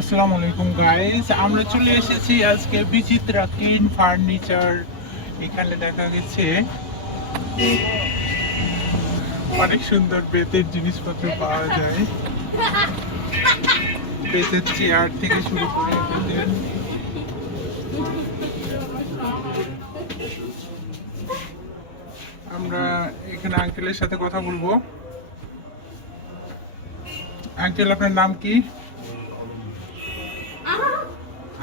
আসসালামু আলাইকুম গাইস আমরা চলে এসেছি আজকে বিচিত্রা কিন ফার্নিচার। এখানে দেখা গেছে অনেক সুন্দর বেতের জিনিসপত্র পাওয়া যায়। বেতের চেয়ার থেকে শুরু করে আমরা এখানে আঙ্কেলের সাথে কথা বলব। আঙ্কেল আপনার নাম কি?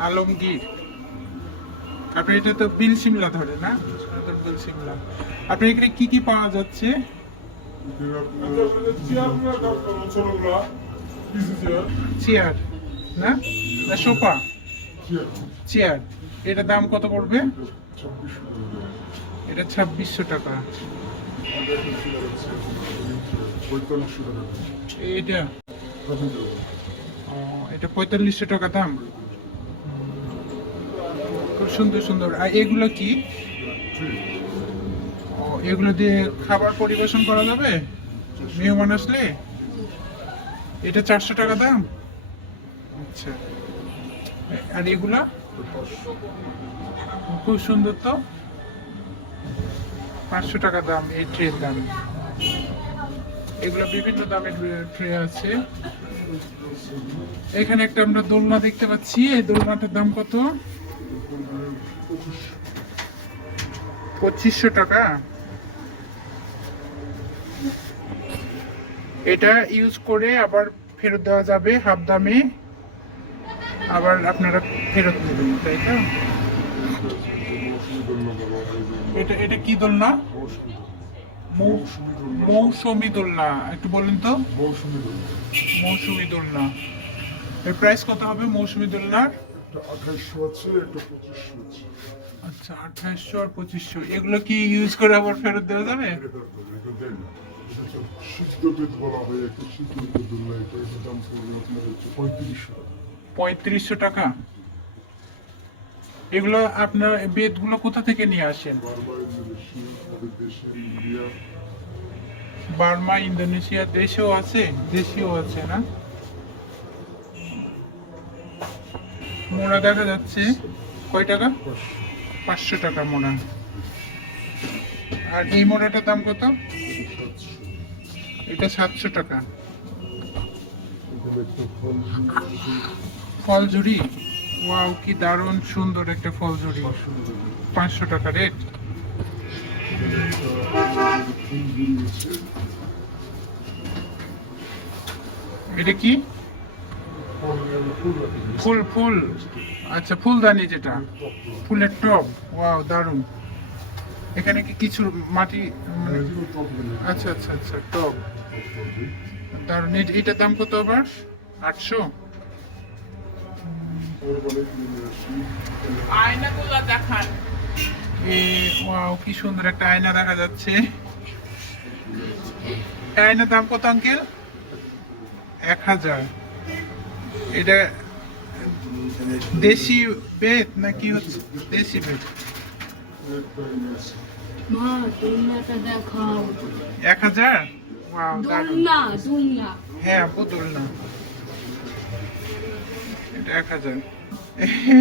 আলমগীর। আপনি এটা তো বিল সিমলা ধরে না? সনাতন বিল সিমলা। আপনি এখানে কি কি পাওয়া যাচ্ছে? চেয়ার না? না, সোফা। চেয়ার এটা দাম কত পড়বে? এটা ছাব্বিশশো টাকা। এটা? এটা পঁয়তাল্লিশশো টাকা দাম। খুব সুন্দর সুন্দর। আর এগুলো কি? এগুলো দিয়ে খাবার পরিবেশন করা যাবে? মেহমান আসলে? এটা চারশো টাকা দাম? আচ্ছা। আর এগুলা? খুব সুন্দর তো। পাঁচশো টাকা দাম এই ট্রের দাম। এগুলো বিভিন্ন দামের ট্রে আছে। এখানে একটা আমরা দোলনা দেখতে পাচ্ছি। এই দোলনাটার দাম কত? পঁচিশশো টাকা? এটা ইউজ করে আবার ফেরত দেওয়া যাবে হাফ দামে। আবার আপনারা ফেরত নেবেন তাই এটা এটা কি দোলনা? মৌসুমি দোলনা একটু বলুন তো। মৌসুমি দোলনা। এর প্রাইস কত হবে মৌসুমি দোলনার? আঠাইশশো আছে একটা পঁচিশশো আছে। আচ্ছা আর পঁচিশশো এগুলো কি ইউজ করে আবার ফেরত দেওয়া যাবে? বলা হয় একটা এটা দাম পড়বে আপনার হচ্ছে পঁয়ত্রিশশো টাকা। পঁয়ত্রিশশো টাকা? এগুলো আপনার বেদগুলো কোথা থেকে নিয়ে আসেন? বার্মা ইন্দোনেশিয়া দেশেও আছে? দেশেও আছে না? মোড়া দেখা যাচ্ছে। কয় টাকা? পাঁচশো টাকা মোড়া। আর এই মোড়াটার দাম কত? এটা সাতশো টাকা। ফল ঝুড়ি ওয়াও, কি দারুণ সুন্দর একটা ফল ঝুড়ি পাঁচশো টাকা রেট। এটা কি? ফল ফুল। আচ্ছা ফুলদানি যেটা। ফুলের টব। ওয়াও দারুণ। এখানে কি কিছু মাটি? আচ্ছা আচ্ছা আচ্ছা টব। দারুণ। এটার দাম কত আবার? আটশো? আয়নাগুলো দেখান। এ ওয়াও কি সুন্দর একটা আয়না দেখা যাচ্ছে। আয়নার দাম কত আঙ্কেল? এক হাজার। এটা দেশি বেত না কি হচ্ছে দেশি বেত এক হাজার? হ্যাঁ পুতুল না এটা এক হাজার।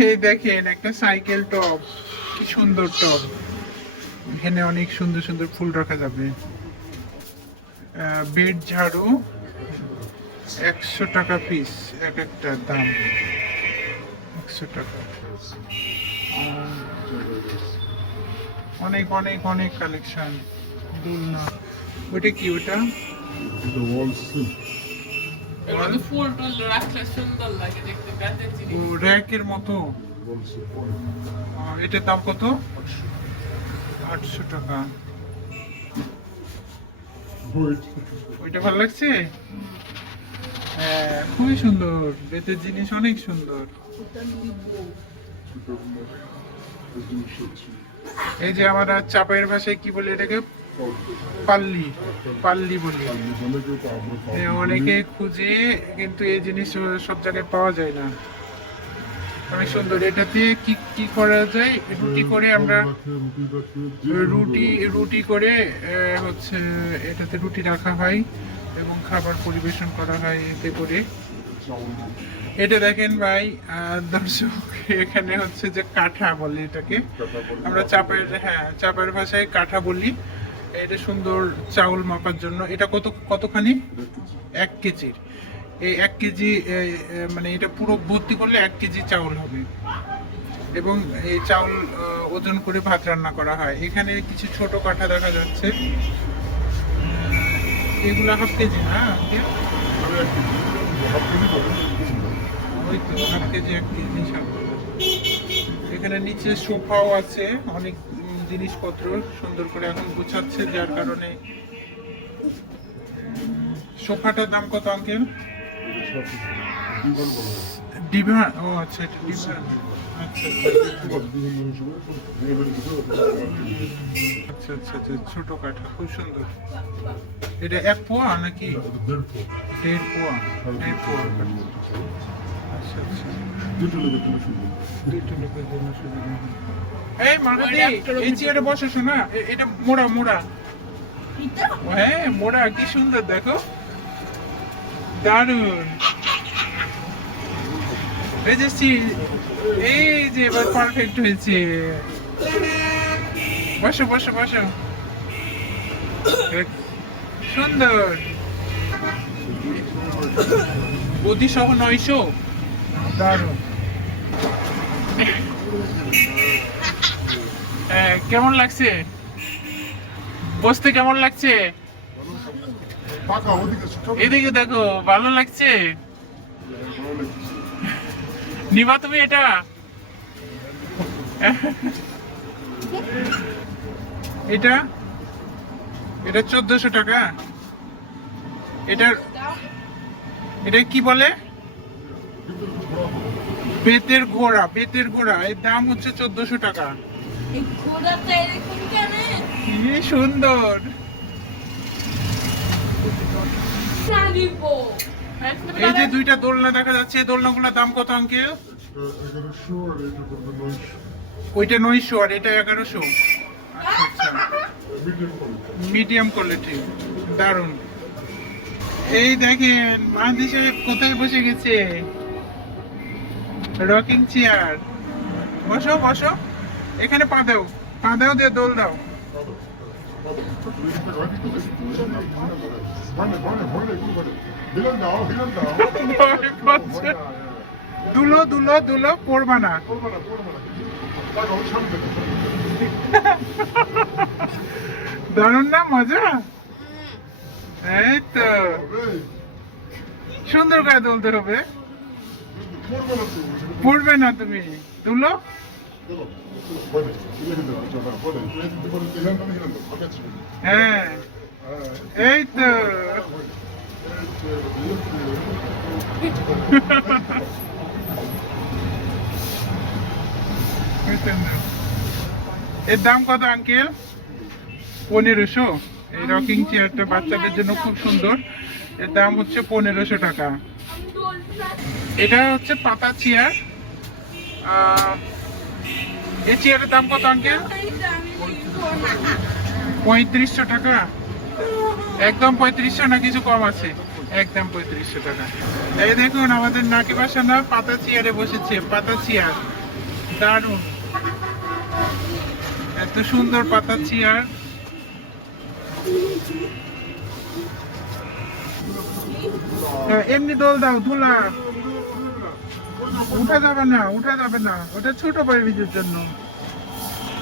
এই দেখেন একটা সাইকেল টপ। কি সুন্দর টপ। এখানে অনেক সুন্দর সুন্দর ফুল রাখা যাবে। বেড ঝাড়ু। একশো টাকা পিস এক একটা দাম। একশো টাকা অনেক অনেক অনেক কালেকশন দোলনা। ওইটা কি ওটা র্যাকের মতো। এটার দাম কত? আটশো টাকা। ওইটা ভালো লাগছে? খুবই সুন্দর। বেতের জিনিস অনেক সুন্দর। এই যে আমরা চাপের ভাষায় কি বলি এটাকে? পাল্লি। পাল্লি বলি। অনেকে খুঁজে, কিন্তু এই জিনিস সব জায়গায় পাওয়া যায় না। অনেক সুন্দর। এটাতে কি কি করা যায়? রুটি করে আমরা রুটি রুটি করে হচ্ছে, এটাতে রুটি রাখা হয়। এবং খাবার পরিবেশন করা হয় এতে করে। এটা দেখেন ভাই দর্শক, এখানে হচ্ছে যে কাঠা বলে এটাকে। আমরা চাপের হ্যাঁ চাপের ভাষায় কাঠা বলি। এটা সুন্দর চাউল মাপার জন্য। এটা কত, কতখানি? এক কেজির। এই এক কেজি মানে এটা পুরো ভর্তি করলে এক কেজি চাউল হবে। এবং এই চাউল ওজন করে ভাত রান্না করা হয়। এখানে কিছু ছোট কাঠা দেখা যাচ্ছে। এগুলো হাফ কেজি, না? ওই তো, হাফ কেজি, এক কেজি। এখানে নিচে সোফাও আছে, অনেক জিনিসপত্র সুন্দর করে এখন গুছাচ্ছে, যার কারণে। সোফাটার দাম কত, আঙ্কেল? ডিভা ও আচ্ছা এটা ডিভা আচ্ছা আচ্ছা আচ্ছা আচ্ছা আচ্ছা ছোট কাঠা খুব সুন্দর। এটা এক পোয়া নাকি? দেড় পোয়া দেড় পোয়া আচ্ছা আচ্ছা। দুটো লেগে তুমি শুনবেন দুইটা লোকের জন্য সুবিধা। এই মারুতি এই চেয়ারে বসে শোনা। এটা মোড়া মোড়া। হ্যাঁ মোড়া কি সুন্দর দেখো। দারুণ এই যে এই যে এবার পারফেক্ট হয়েছে। বসো বসো বসো। সুন্দর। গদি সহ নয়শো? দারুণ হ্যাঁ, কেমন লাগছে? বসতে কেমন লাগছে? এদিকে দেখো ভালো লাগছে? নিবা তুমি এটা। এটা? এটা চোদ্দশো টাকা। এটার এটা কি বলে? বেতের ঘোড়া বেতের ঘোড়া এর দাম হচ্ছে চোদ্দশো টাকা। কি সুন্দর। এই যে দুইটা দোলনা দেখা যাচ্ছে, এই দোলনাগুলোর দাম কত, আঙ্কেল? ওইটা নয়শো আর এটা এগারোশো। আচ্ছা আচ্ছা। মিডিয়াম কোয়ালিটি দারুণ এই দেখেন মাহাদি সাহেব কোথায় বসে গেছে? Rocking chair. বসো বসো। এখানে পা দাও পা দাও দিয়ে দোল দাও। দুলো দুলো দুলো পড়বা না। করবে না? না দারুণ মজা? এই তো। সুন্দর করে দুলতে হবে। পড়বে না তুমি। হ্যাঁ হ্যাঁ। এই তো। এর দাম কত, আঙ্কেল? পনেরোশো। এই রকিং চেয়ারটা বাচ্চাদের জন্য খুব সুন্দর। এর দাম হচ্ছে পনেরোশো টাকা। এটা হচ্ছে পাতা চেয়ার এই চেয়ারের দাম কত, আঙ্কেল? পঁয়ত্রিশশো টাকা। একদম পঁয়ত্রিশশো না কিছু কম আছে? একদম পঁয়ত্রিশশো টাকা। এই দেখুন আমাদের নাকি বাসানা পাতা চেয়ারে বসেছে পাতা চেয়ার। দারুণ। এত সুন্দর পাতা চেয়ার। হ্যাঁ, এমনি দোল দাও ধুলা। উঠা যাবে না উঠা যাবে না। ওটা ছোট বেবিদের জন্য।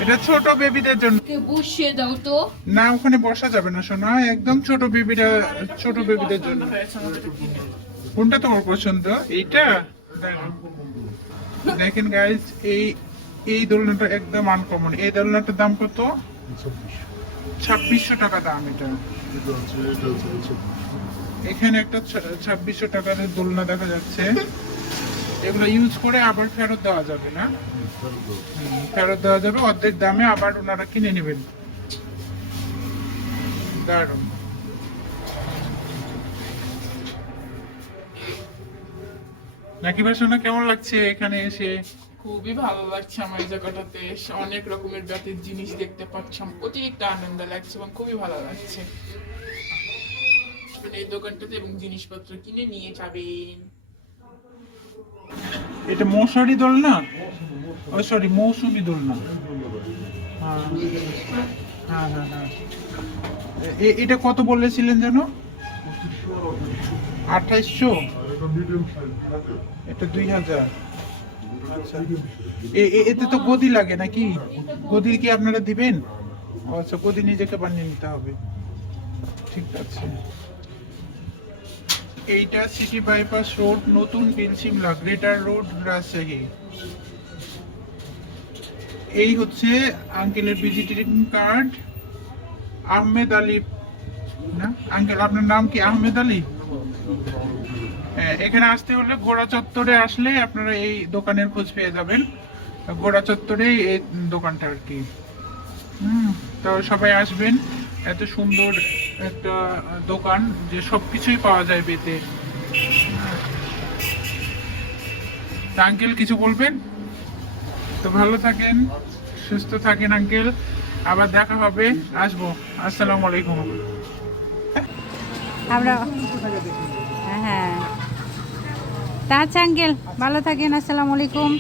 এটা ছোট বেবিদের জন্য। বসিয়ে দাও তো। না ওখানে বসা যাবে না শোনা একদম ছোট বেবিরা ছোট বেবিদের জন্য। কোনটা তোমার পছন্দ? এইটা? দেখেন। গাইজ এই এই দোলনাটা একদম আনকমন এই দোলনাটার দাম কত? ছাব্বিশশো টাকা দাম এটা। এখানে একটা ছাব্বিশশো টাকার দোলনা দেখা যাচ্ছে। এগুলো ইউজ করে আবার ফেরত দেওয়া যাবে না? ফেরত দেওয়া যাবে, অর্ধেক দামে আবার ওনারা কিনে নেবেন। দারুণ। নাকি ভাষণা কেমন লাগছে এখানে এসে? খুবই ভালো লাগছে আমার এই জায়গাটাতে এসে। অনেক রকমের জাতের জিনিস দেখতে পাচ্ছি। অতিরিক্ত আনন্দ লাগছে এবং খুবই ভালো লাগছে। আসবেন এই দোকানটাতে এবং জিনিসপত্র কিনে নিয়ে যাবেন। এটা মশারি দোলনা ও সরি মৌসুমি দোলনা হ্যাঁ হ্যাঁ হ্যাঁ। হ্যাঁ এটা কত বলেছিলেন যেন? আঠাইশশো? এটা দুই হাজার। আচ্ছা। এতে তো গদি লাগে নাকি? গদি কি আপনারা দিবেন? আচ্ছা গদি নিজেকে বানিয়ে নিতে হবে। ঠিক আছে। এইটা সিটি বাইপাস রোড নতুন বিল সিমলা গ্রেটার রোড রাজশাহী। এই হচ্ছে আঙ্কেলের ভিজিটিং কার্ড। আহমেদ আলী না? আঙ্কেল আপনার নাম কি? আহমেদ আলী? হ্যাঁ, এখানে আসতে হলে গোড়া চত্বরে আসলে আপনারা এই দোকানের খোঁজ পেয়ে যাবেন। গোড়া চত্বরে এই দোকানটা আর কি। হুম তো সবাই আসবেন। এত সুন্দর একটা দোকান যে সব কিছুই পাওয়া যায় বেতে। আঙ্কেল কিছু বলবেন? তো ভালো থাকেন, সুস্থ থাকেন আঙ্কেল। আবার দেখা হবে, আসব। আসসালামু আলাইকুম। আমরা হ্যাঁ। তা আচ্ছা আঙ্কেল, ভালো থাকেন, আসসালামু আলাইকুম।